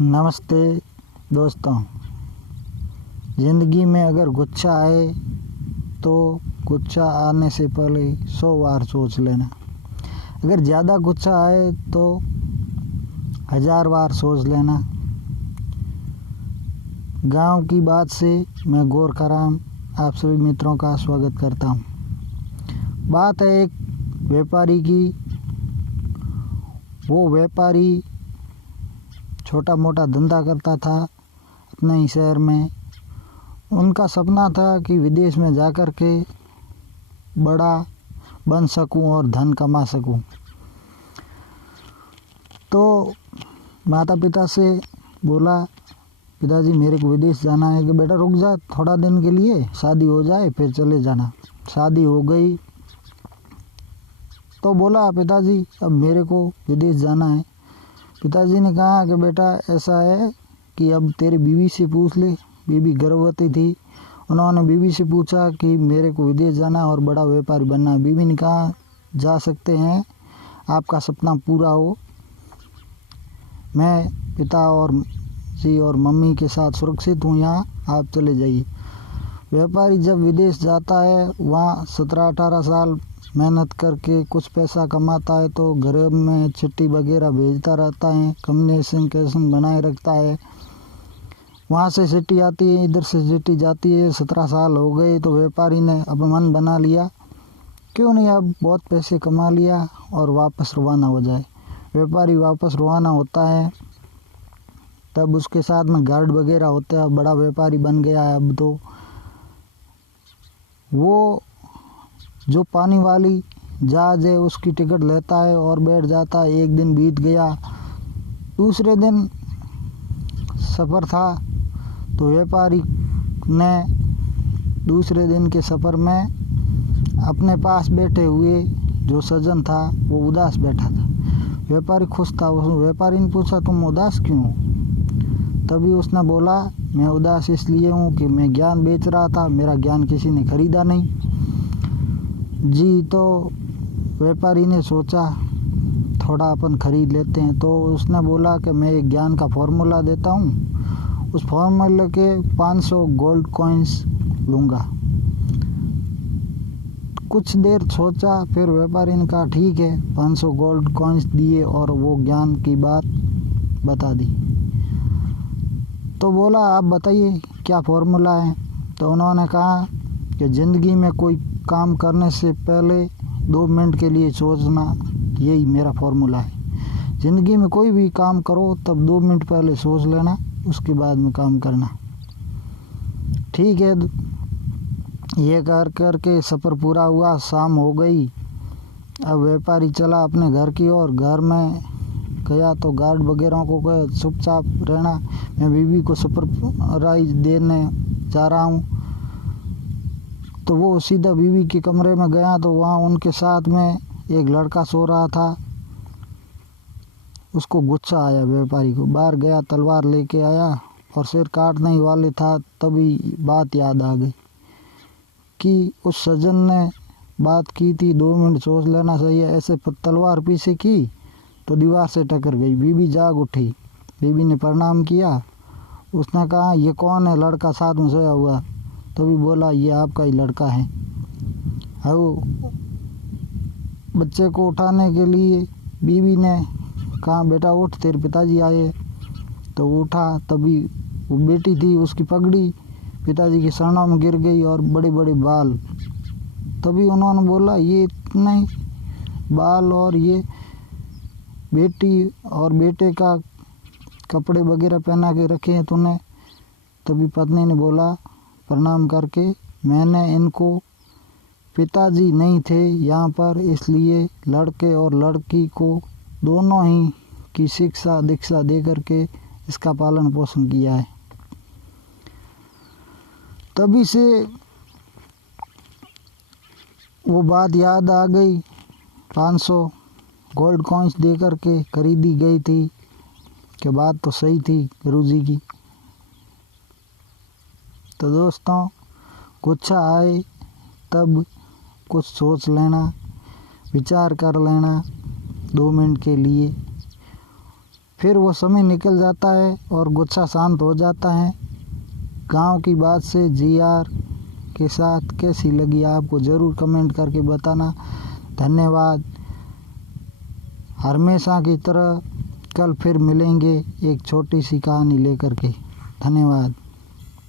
नमस्ते दोस्तों। ज़िंदगी में अगर गुस्सा आए तो गुस्सा आने से पहले 100 बार सोच लेना। अगर ज़्यादा गुस्सा आए तो 1000 बार सोच लेना। गांव की बात से मैं गौर कराम आप सभी मित्रों का स्वागत करता हूं। बात है एक व्यापारी की। वो व्यापारी छोटा मोटा धंधा करता था अपने ही शहर में। उनका सपना था कि विदेश में जाकर के बड़ा बन सकूं और धन कमा सकूं। तो माता पिता से बोला, पिताजी मेरे को विदेश जाना है। कि बेटा रुक जा थोड़ा दिन के लिए, शादी हो जाए फिर चले जाना। शादी हो गई तो बोला, पिताजी अब मेरे को विदेश जाना है। पिताजी ने कहा कि बेटा ऐसा है कि अब तेरी बीवी से पूछ ले। बीवी गर्भवती थी। उन्होंने बीवी से पूछा कि मेरे को विदेश जाना और बड़ा व्यापारी बनना है। बीवी ने कहा जा सकते हैं, आपका सपना पूरा हो। मैं पिता और जी और मम्मी के साथ सुरक्षित हूँ यहाँ, आप चले जाइए। व्यापारी जब विदेश जाता है वहाँ 17-18 साल मेहनत करके कुछ पैसा कमाता है तो घर में चिट्ठी वगैरह भेजता रहता है, कम्युनिकेशन बनाए रखता है। वहाँ से चिट्ठी आती है, इधर से चिट्ठी जाती है। 17 साल हो गए तो व्यापारी ने अब मन बना लिया, क्यों नहीं अब बहुत पैसे कमा लिया और वापस रवाना हो जाए। व्यापारी वापस रवाना होता है, तब उसके साथ में गार्ड वगैरह होते हैं। बड़ा व्यापारी बन गया है अब तो। वो जो पानी वाली जहाज है उसकी टिकट लेता है और बैठ जाता है। एक दिन बीत गया, दूसरे दिन सफ़र था तो व्यापारी ने दूसरे दिन के सफ़र में अपने पास बैठे हुए जो सज्जन था वो उदास बैठा था। व्यापारी खुश था। उस व्यापारी ने पूछा, तुम उदास क्यों हो? तभी उसने बोला, मैं उदास इसलिए हूँ कि मैं ज्ञान बेच रहा था, मेरा ज्ञान किसी ने खरीदा नहीं जी। तो व्यापारी ने सोचा थोड़ा अपन खरीद लेते हैं। तो उसने बोला कि मैं एक ज्ञान का फॉर्मूला देता हूँ, उस फॉर्मूले के 500 गोल्ड कॉइन्स लूँगा। कुछ देर सोचा, फिर व्यापारी ने कहा ठीक है, 500 गोल्ड कॉइन्स दिए और वो ज्ञान की बात बता दी। तो बोला आप बताइए क्या फॉर्मूला है? तो उन्होंने कहा कि ज़िंदगी में कोई काम करने से पहले 2 मिनट के लिए सोचना, यही मेरा फॉर्मूला है। ज़िंदगी में कोई भी काम करो तब 2 मिनट पहले सोच लेना, उसके बाद में काम करना। ठीक है। ये कर के सफ़र पूरा हुआ, शाम हो गई। अब व्यापारी चला अपने घर की ओर। घर में गया तो गार्ड वगैरह को कहा चुपचाप रहना, मैं बीवी को सरप्राइज देने जा रहा हूँ। तो वो सीधा बीवी के कमरे में गया तो वहाँ उनके साथ में एक लड़का सो रहा था। उसको गुस्सा आया व्यापारी को, बाहर गया, तलवार लेके आया और सिर काटने ही वाले था। तभी बात याद आ गई कि उस सज्जन ने बात की थी 2 मिनट सोच लेना चाहिए। ऐसे तलवार पीछे की तो दीवार से टकर गई। बीवी जाग उठी। बीवी ने प्रणाम किया। उसने कहा ये कौन है लड़का साथ में सोया हुआ? तभी बोला ये आपका ही लड़का है। अब बच्चे को उठाने के लिए बीवी ने कहा बेटा उठ, तेरे पिताजी आए। तो वो उठा, तभी वो बेटी थी उसकी पगड़ी पिताजी के शरणों में गिर गई और बड़े बड़े बाल। तभी उन्होंने बोला ये इतने बाल और ये बेटी और बेटे का कपड़े वगैरह पहना के रखे हैं तूने? तभी पत्नी ने बोला प्रणाम करके, मैंने इनको, पिताजी नहीं थे यहाँ पर, इसलिए लड़के और लड़की को दोनों ही की शिक्षा दीक्षा दे करके इसका पालन पोषण किया है। तभी से वो बात याद आ गई। 500 गोल्ड कॉइन्स दे करके खरीदी गई थी कि बात तो सही थी गुरुजी की। तो दोस्तों गुस्सा आए तब कुछ सोच लेना, विचार कर लेना 2 मिनट के लिए। फिर वो समय निकल जाता है और गुस्सा शांत हो जाता है। गांव की बात से जीआर के साथ कैसी लगी आपको ज़रूर कमेंट करके बताना। धन्यवाद। हमेशा की तरह कल फिर मिलेंगे एक छोटी सी कहानी लेकर के। धन्यवाद।